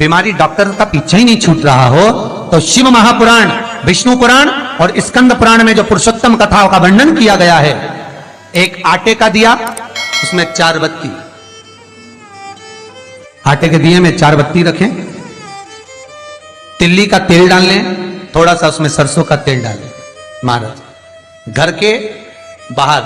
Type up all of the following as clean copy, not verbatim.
बीमारी डॉक्टर का पीछे ही नहीं छूट रहा हो, तो शिव महापुराण, विष्णु पुराण और स्कंद पुराण में जो पुरुषोत्तम कथाओं का वर्णन किया गया है, एक आटे का दिया, उसमें 4 बत्ती, आटे के दिए में 4 बत्ती रखें, तिल्ली का तेल डाल लें, थोड़ा सा उसमें सरसों का तेल डाल लें। महाराज घर के बाहर,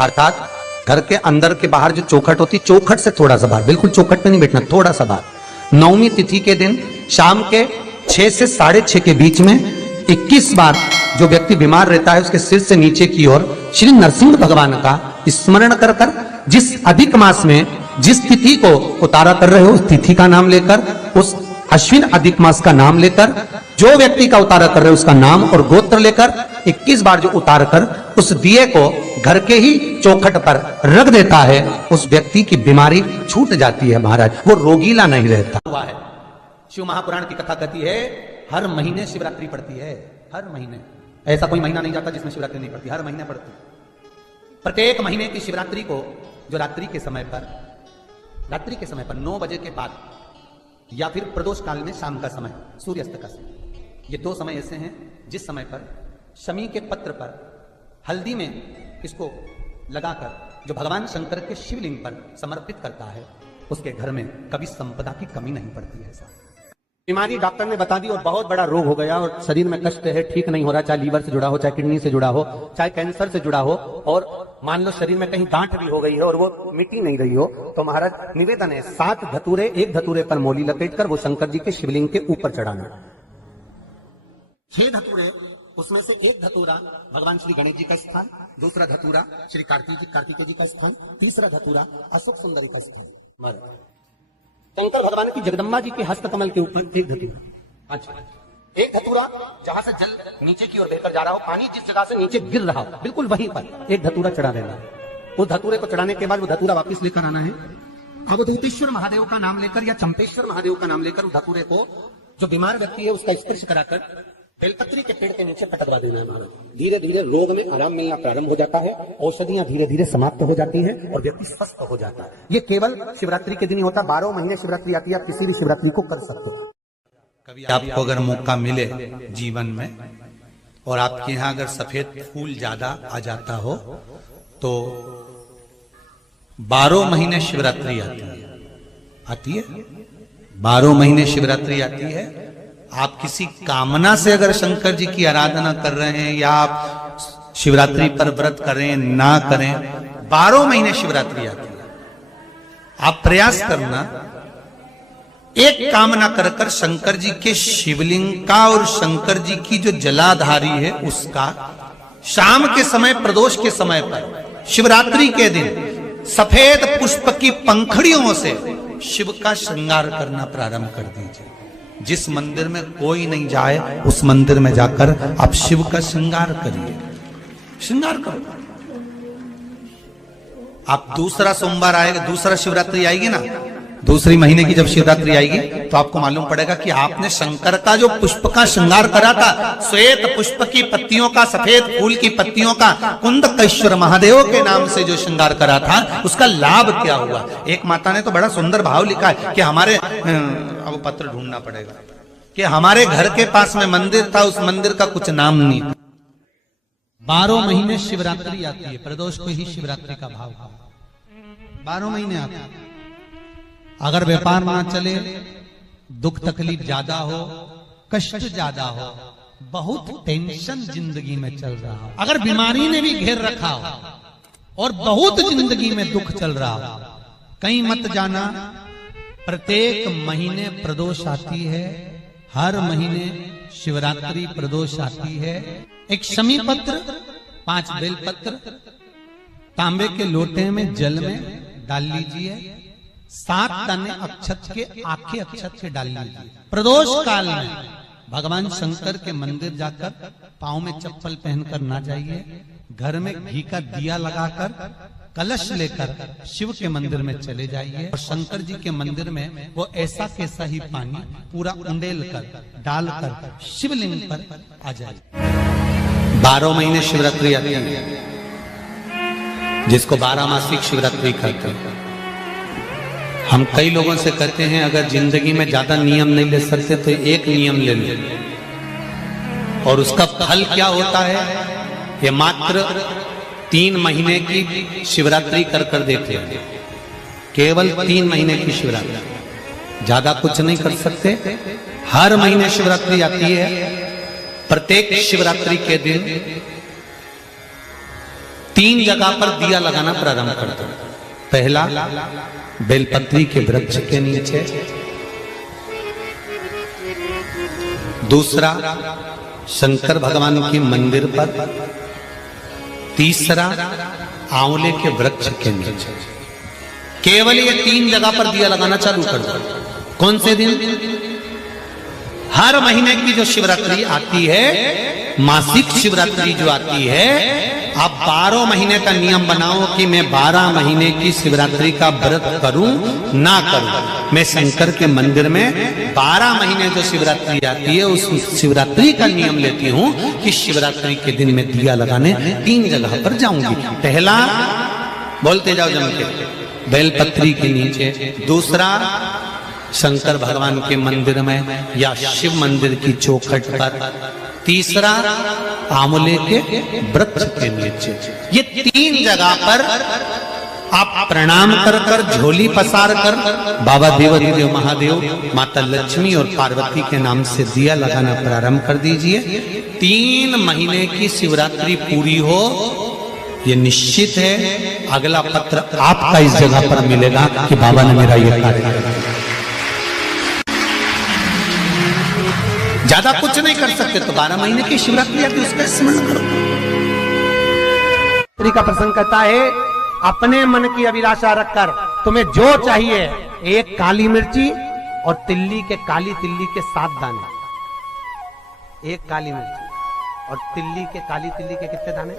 अर्थात घर के अंदर के बाहर जो चौखट होती, चौखट से थोड़ा सा बाहर, बिल्कुल चौखट पे नहीं बैठना, थोड़ा सा बाहर, नवमी तिथि के दिन शाम के 6 से 6:30 के बीच में 21 बार जो व्यक्ति बीमार रहता है उसके सिर से नीचे की ओर श्री नरसिंह भगवान का स्मरण कर कर, जिस अधिक मास में जिस तिथि को उतारा कर रहे हो उस तिथि का नाम लेकर, उस अश्विन अधिक मास का नाम लेकर, जो व्यक्ति का उतारा कर रहे हो उसका नाम और गोत्र लेकर 21 बार जो उतार कर उस दिए को घर के ही चौखट पर रख देता है, उस व्यक्ति की बीमारी छूट जाती है महाराज, वो रोगीला नहीं रहता हुआ है। शिव महापुराण की कथा कहती है हर महीने शिवरात्रि पड़ती है, हर महीने, ऐसा कोई महीना नहीं जाता जिसमें शिवरात्रि नहीं पड़ती, हर महीने पड़ती। प्रत्येक महीने की शिवरात्रि को जो रात्रि के समय पर 9 बजे के बाद या फिर प्रदोष काल में शाम का समय, सूर्यास्त का समय, ये 2 समय ऐसे हैं जिस समय पर शमी के पत्र पर हल्दी में इसको लगाकर जो भगवान शंकर के शिवलिंग पर समर्पित करता है, उसके घर में कभी संपदा की कमी नहीं पड़ती है। ऐसा बीमारी डॉक्टर ने बता दी और बहुत बड़ा रोग हो गया और शरीर में कष्ट है, ठीक नहीं हो रहा, चाहे लीवर से जुड़ा हो, चाहे किडनी से जुड़ा हो, चाहे कैंसर से जुड़ा हो, और मान लो शरीर में कहीं गांठ भी हो गई है और वो मिटी नहीं रही हो, तो महाराज निवेदन है 7 धतूरे, एक धतूरे पर मोली लपेट कर वो शंकर जी के शिवलिंग के ऊपर चढ़ाना। 6 धतूरे, उसमें से एक धतूरा भगवान श्री गणेश जी का स्थान, दूसरा धतूरा श्री कार्तिकेय जी का स्थान, तीसरा धतूरा अशोक सुंदरी का स्थान, शंकर भगवान की जगदम्बा जी के हस्तकमल के ऊपर एक धतूरा। अच्छा, एक धतूरा जहां से जल नीचे की ओर बहकर जा रहा हो, पानी जिस जगह से नीचे गिर रहा हो, बिल्कुल वहीं पर एक धतूरा चढ़ा देना। उस धतूरे को चढ़ाने के बाद वो धतूरा वापस लेकर आना है। अवधूतेश्वर महादेव का नाम लेकर या चंपेश्वर महादेव का नाम लेकर उस धतूरे को जो बीमार व्यक्ति है उसका स्पर्श कराकर बेलपत्री के पेड़ के नीचे पटकवा देना है महाराज। धीरे धीरे रोग में आराम मिलना प्रारंभ हो जाता है, औषधियां धीरे धीरे समाप्त हो जाती हैं और व्यक्ति स्वस्थ हो जाता है। ये केवल शिवरात्रि के दिन ही होता, 12 महीने शिवरात्रि आती है, आप किसी भी शिवरात्रि को कर सकते हो। कभी आपको अगर मौका मिले जीवन में और आपके यहाँ अगर सफेद फूल ज्यादा आ जाता हो तो 12 महीने शिवरात्रि आती है 12 महीने शिवरात्रि आती है। आप किसी कामना से अगर शंकर जी की आराधना कर रहे हैं या आप शिवरात्रि पर व्रत करें ना करें, 12 महीने शिवरात्रि आती है। आप प्रयास करना, एक कामना कर कर शंकर जी के शिवलिंग का और शंकर जी की जो जलाधारी है उसका शाम के समय, प्रदोष के समय पर, शिवरात्रि के दिन सफेद पुष्प की पंखड़ियों से शिव का श्रृंगार करना प्रारंभ कर दीजिए। जिस मंदिर में कोई नहीं जाए उस मंदिर में जाकर आप शिव का श्रृंगार करिए, श्रृंगार करो। आप दूसरा सोमवार आएगा, दूसरा शिवरात्रि आएगी ना, दूसरी महीने की जब शिवरात्रि आएगी तो आपको मालूम पड़ेगा कि आपने शंकर का जो पुष्प का श्रृंगार करा था, श्वेत पुष्प की पत्तियों का, सफेद फूल की पत्तियों का, कुंदकेश्वर महादेव के नाम से जो श्रृंगार करा था, उसका लाभ क्या हुआ। एक माता ने तो बड़ा सुंदर भाव लिखा है कि हमारे, अब पत्र ढूंढना पड़ेगा, कि हमारे घर के पास में मंदिर था, उस मंदिर का कुछ नाम नहीं। 12 महीने शिवरात्रि आती है, प्रदोष को ही शिवरात्रि का भाव, 12 महीने आते हैं। अगर व्यापार ना चले, दुख तकलीफ ज्यादा हो, कष्ट ज्यादा हो, बहुत टेंशन जिंदगी में चल रहा हो, अगर बीमारी ने भी घेर रखा हो और बहुत जिंदगी में दुख चल रहा हो, कहीं मत जाना। प्रत्येक महीने प्रदोष आती है, हर महीने शिवरात्रि प्रदोष आती है। एक शमी पत्र, 5 बेलपत्र तांबे के लोटे में जल में डाल लीजिए, 7 दाने अक्षत के, आखे अक्षत के डाल लीजिए। प्रदोष काल में भगवान शंकर के मंदिर जाकर पांव में चप्पल पहनकर ना जाइए, घर में घी का दिया लगाकर कलश लेकर शिव के मंदिर में चले जाइए और शंकर जी के मंदिर में वो ऐसा कैसा ही पानी पूरा उंडेल कर डालकर शिवलिंग पर आ जाए। 12 महीने शिवरात्रि आती है, जिसको 12 मासिक शिवरात्रि कहते हैं। हम कई लोगों से कहते हैं अगर जिंदगी में ज्यादा नियम नहीं ले सकते तो एक नियम ले लो, और उसका फल क्या होता है ये मात्र 3 महीने की शिवरात्रि कर कर देते हैं। केवल 3 महीने की शिवरात्रि, ज्यादा कुछ नहीं कर सकते। हर महीने शिवरात्रि आती है। प्रत्येक शिवरात्रि के दिन 3 जगह पर दिया लगाना प्रारंभ कर दो। पहला बेलपत्री के वृक्ष के नीचे, दूसरा शंकर भगवान के मंदिर पर, तीसरा आंवले के वृक्ष के नीचे। केवल ये 3 जगह पर दिया लगाना चालू कर दो। कौन से दिन? हर महीने की जो शिवरात्रि आती है, मासिक शिवरात्रि जो आती है, आप 12 महीने का नियम बनाओ कि मैं 12 महीने की शिवरात्रि का व्रत करूं ना करूं। मैं शंकर के मंदिर में 12 महीने जो शिवरात्रि आती है उस शिवरात्रि का नियम लेती हूं कि शिवरात्रि के दिन मैं दिया लगाने 3 जगह पर जाऊंगी। पहला, बोलते जाओ जम के, बेलपत्री के नीचे। दूसरा, शंकर भगवान के मंदिर में या शिव मंदिर की चौखट पर। तीसरा, आंवले के वृक्ष के नीचे। ये 3 जगह पर आप प्रणाम कर कर, झोली पसार कर बाबा देवाधिदेव महादेव, माता लक्ष्मी और पार्वती के नाम से दिया लगाना प्रारंभ कर दीजिए। 3 महीने की शिवरात्रि पूरी हो, ये निश्चित है अगला पत्र आपका इस जगह पर मिलेगा कि बाबा ने मेरा ये कार्य किया। ज्यादा कुछ नहीं कर सकते तो 12 महीने की शिवरात्रि आती है, उसका स्मरण करो। का प्रसंग कहता है, अपने मन की अभिलाषा रखकर तुम्हें जो चाहिए, एक काली मिर्ची और तिल्ली के, काली तिल्ली के 7 दाने। एक काली मिर्ची और तिल्ली के, काली तिल्ली के कितने दाने?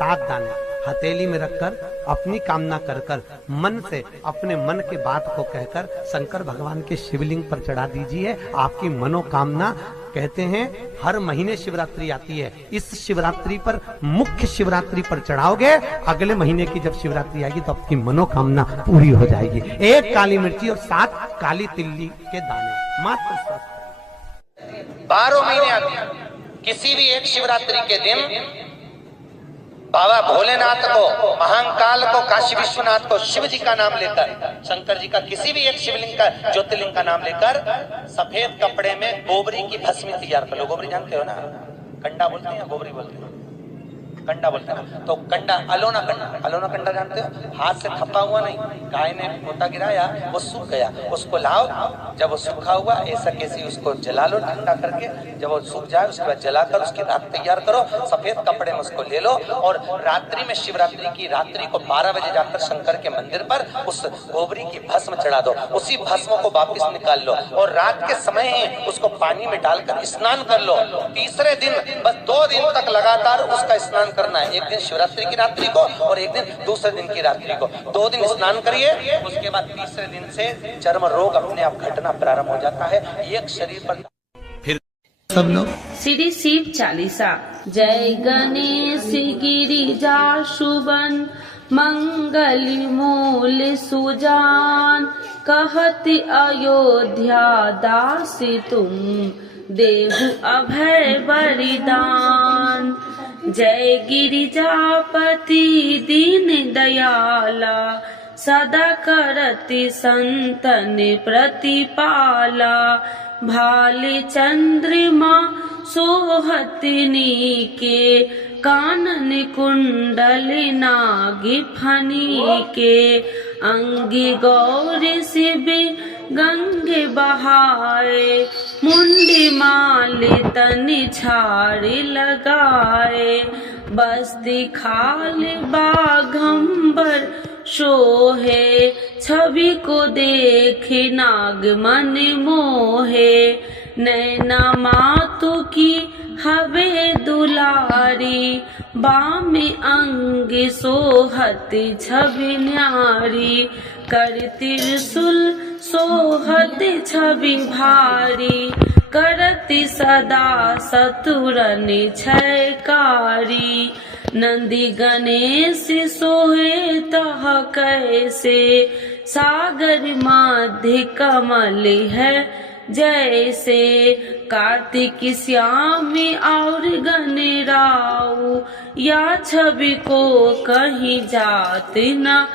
7 दाने हथेली में रखकर अपनी कामना कर कर, मन से अपने मन के बात को कहकर शंकर भगवान के शिवलिंग पर चढ़ा दीजिए। आपकी मनोकामना, कहते हैं हर महीने शिवरात्रि आती है, इस शिवरात्रि पर, मुख्य शिवरात्रि पर चढ़ाओगे, अगले महीने की जब शिवरात्रि आएगी तो आपकी मनोकामना पूरी हो जाएगी। एक काली मिर्ची और 7 काली तिल्ली के दाने मात्र। 12 महीने आती है। किसी भी एक शिवरात्रि के दिन बाबा भोलेनाथ को, महाकाल को, काशी विश्वनाथ को, शिव जी का नाम लेकर, शंकर जी का किसी भी एक शिवलिंग का, ज्योतिर्लिंग का नाम लेकर, सफेद कपड़े में गोबरी की भस्मी तैयार कर लो। गोबरी जानते हो ना? कंडा बोलते हैं या गोबरी बोलते हैं? कंडा बोलते हैं। तो कंडा, अलोना कंडा, अलोना कंडा जानते हो? हाथ से थप्पा हुआ नहीं, गाय ने पोता गिराया, वो सूख गया, उसको लाओ, जब वो सूखा हुआ ऐसा कैसे उसको जला लो ठंडा करके, जब वो सूख जाए उसके बाद जलाकर उसकी राख तैयार करो, सफेद कपड़े में उसको ले लो और रात्रि में, शिवरात्रि की रात्रि को 12 बजे जाकर शंकर के मंदिर पर उस गोबरी की भस्म चढ़ा दो। उसी भस्म को वापिस निकाल लो और रात के समय ही उसको पानी में डालकर स्नान कर लो। तीसरे दिन, बस 2 दिन तक लगातार उसका स्नान करना है। एक दिन शिवरात्रि की रात्रि को और एक दिन दूसरे दिन की रात्रि को। 2 दिन स्नान करिए, उसके बाद तीसरे दिन से चर्म रोग अपने आप घटना प्रारंभ हो जाता है। एक शरीर पर फिर सब लोग श्री शिव चालीसा। जय गणेश गिरिजा शुभन, मंगल मूल सुजान, कहति अयोध्या दासी तुम, देहु अभय बलिदान। जय गिरिजापति दीन दयाला, सदा करति संतन प्रतिपाला। भाले चंद्रमा सोहतनी के, कानन कुंडल नागी फनी के। अंगी गौरी शिव गंगे बहाए, मुंडी माले तनि छाड़ी लगाए। बस्ती खाल बाघंबर शोहे, छवि को देखे नाग मन मोहे। नैना मातु की हवे दुलारी, बामे अंग सोहत छवि न्यारी। कर त्रिशूल सोहत छवि भारी, करति सदा सतुरन छयकारी। नंदी गणेश सोहे तह कैसे, सागर मध्य कमल है, जैसे कार्तिक श्याम और गणराऊ, या छवि को कहीं जात न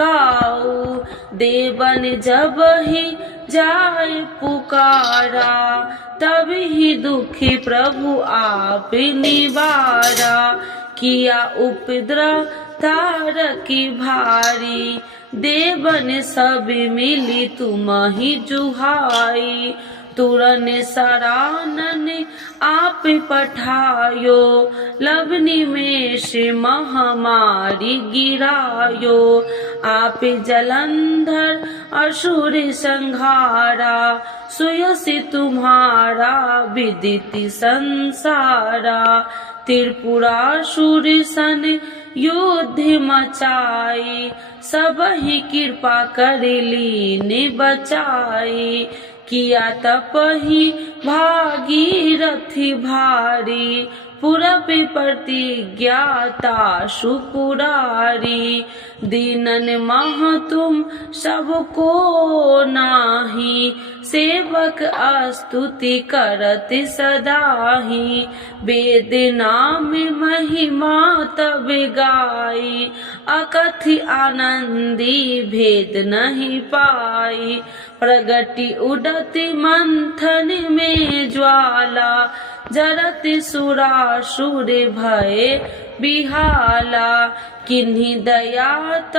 काऊ। देवन जब ही जाए पुकारा, तब ही दुखी प्रभु आप निवारा। किया उपद्रव तारकी भारी, देवन सब मिली तुम ही जुहाई। तुरन सरानन आप पठायो, लवनी में से महामारी गिरायो। आप जलंधर असुर संहारा, सुयसि तुम्हारा विदित संसारा। त्रिपुरासुर सन युद्ध मचाई, सब ही कृपा कर लीन बचाई। किया तपहि भागीरथी भारी, पूरब प्रतिज्ञाता सुपुरारी। दीनन मह तुम सबको नाही, सेवक स्तुति करत सदाही। वेद नाम महिमा तब गाई, अकथि आनंदी भेद नहीं पाई। प्रगति उडति मंथन में ज्वाला, जरत सुरासुर भय बिहाला। किन्हीं दयात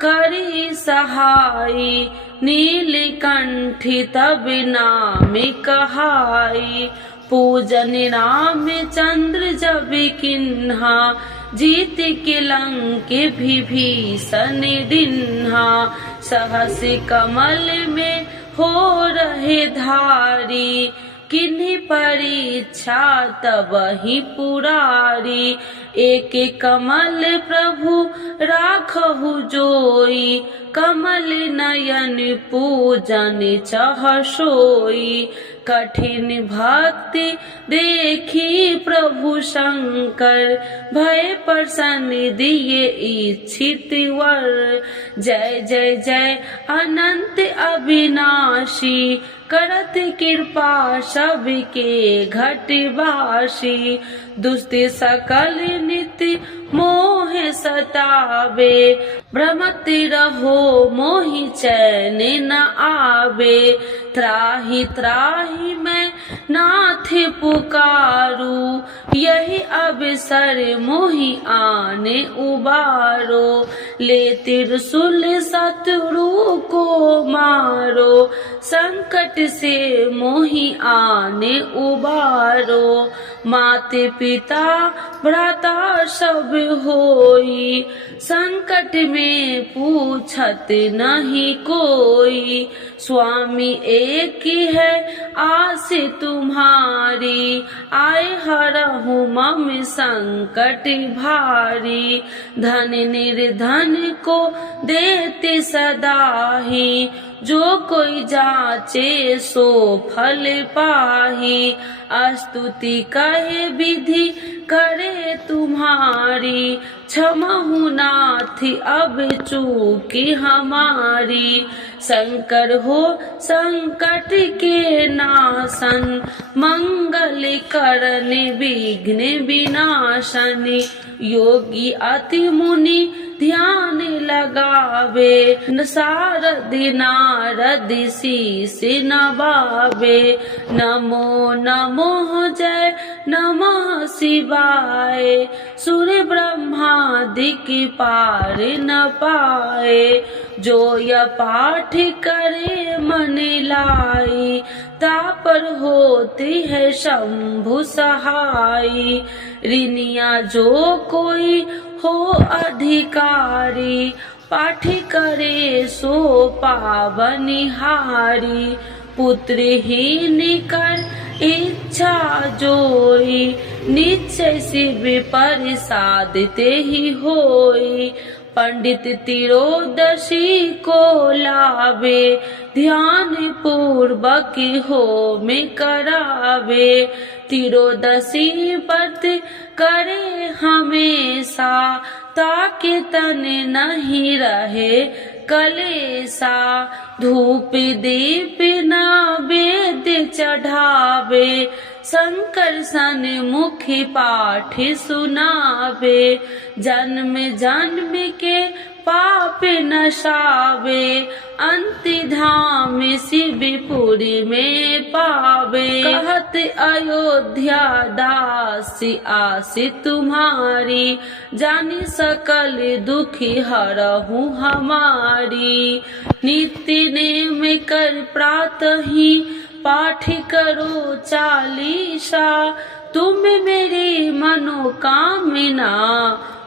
करी सहाई, नीलकंठी तब नाम कहाई। पूजन राम चंद्र जब किन्हा, जीत के लंक विभीषण दिन्हा। सहस कमल में हो रहे धारी, किन्हीं परीक्षा तब ही पुरारी। एक कमल प्रभु राखहु जोई, कमल नयन पूजन चह सोई। कठिन भक्ति देखी प्रभु शंकर, भय प्रसन्न दिए इच्छित वर। जय जय जय अनंत अविनाशी, करत कृपा सबके घटवासी। दुष्ट सकल नित्य मोह सतावे, भ्रमत रहो मोहि चैन न आवे। त्राहि त्राहि मैं नाथ पुकारू, यही अवसर मोहि आने उबारो। ले त्रिशूल शत्रु को मारो, संकट से मोहि आने उबारो। माते पिता भ्राता सब होई, संकट में पूछत नहीं कोई। स्वामी एक है आस तुम्हारी, आए हरहु मम संकट भारी। धन निर्धन को देते सदाही, जो कोई जाचे सो फल पाही। स्तुति कहे विधि करे तुम्हारी, क्षमहु नाथ अब चूकी हमारी। शंकर हो संकट के नाशन, मंगल करन विघ्न विनाशन। योगी अति मुनि ध्यान लगावे, सारद नारद शीस नवावे। नमो नमो जय नमः शिवाय, सुर ब्रह्मादिक पार न पाए। जो यह पाठ करे मन लाई, तापर होती है शंभु सहाई। ऋनिया जो कोई हो अधिकारी, पाठ करे सो पावनिहारी। पुत्रहीन कर इच्छा जोई, निश्चय शिव प्रसाद ते ही होई। पंडित तिरोदशी को लावे, ध्यान पूर्वक होम करावे। तिरोदशी व्रत करे हमेशा, ताकि तन नहीं रहे कलेसा, धूप दीप नैवेद्य चढ़ावे, शंकर सन मुखी पाठ सुनावे, जन्म जन्म के पाप नशावे, अंति धाम शिवपुरी में पावे। कहत अयोध्या दासी आसी तुम्हारी, जानी सकल दुखी हरहु हमारी। नित्य नेम कर प्रातः ही पाठ करो चालीसा, तुम मेरी मनोकामना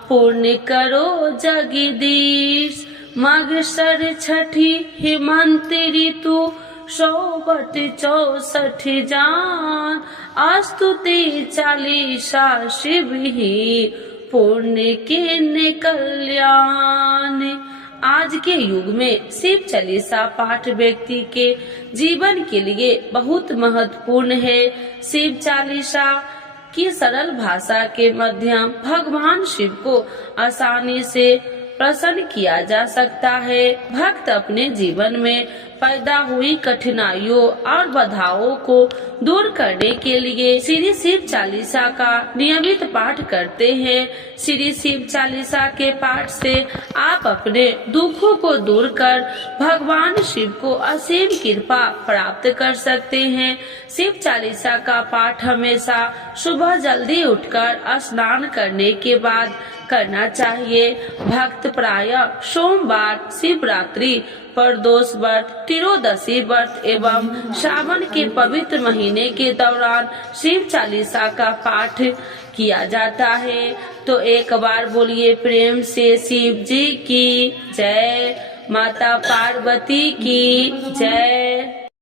पूर्ण करो जगदीश। माघ छठी हेमंत ऋतु 164 जान, स्तुति चालीसा शिव ही पुण्य के कल्याण। आज के युग में शिव चालीसा पाठ व्यक्ति के जीवन के लिए बहुत महत्वपूर्ण है। शिव चालीसा की सरल भाषा के माध्यम भगवान शिव को आसानी से प्रसन्न किया जा सकता है। भक्त अपने जीवन में पैदा हुई कठिनाइयों और बाधाओं को दूर करने के लिए श्री शिव चालीसा का नियमित पाठ करते हैं। श्री शिव चालीसा के पाठ से आप अपने दुखों को दूर कर भगवान शिव को असीम कृपा प्राप्त कर सकते हैं। शिव चालीसा का पाठ हमेशा सुबह जल्दी उठकर स्नान करने के बाद करना चाहिए। भक्त प्रायः सोमवार, शिवरात्रि, प्रदोष व्रत, त्रयोदशी व्रत एवं श्रावण के पवित्र महीने के दौरान शिव चालीसा का पाठ किया जाता है। तो एक बार बोलिए प्रेम से शिव जी की जय, माता पार्वती की जय।